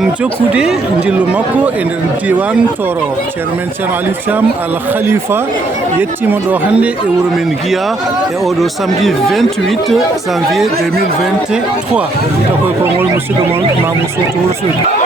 gam jokkude jillu makko e nder diwan Toro. Chairman Ceerno Aliou Thiam Al Khalifa yettima ɗo hannde e wuro men Guiya e oɗo samedi 28 janvier 2023 takoy kongol musidɗo mon Mamoudou Sow to Wourossogui.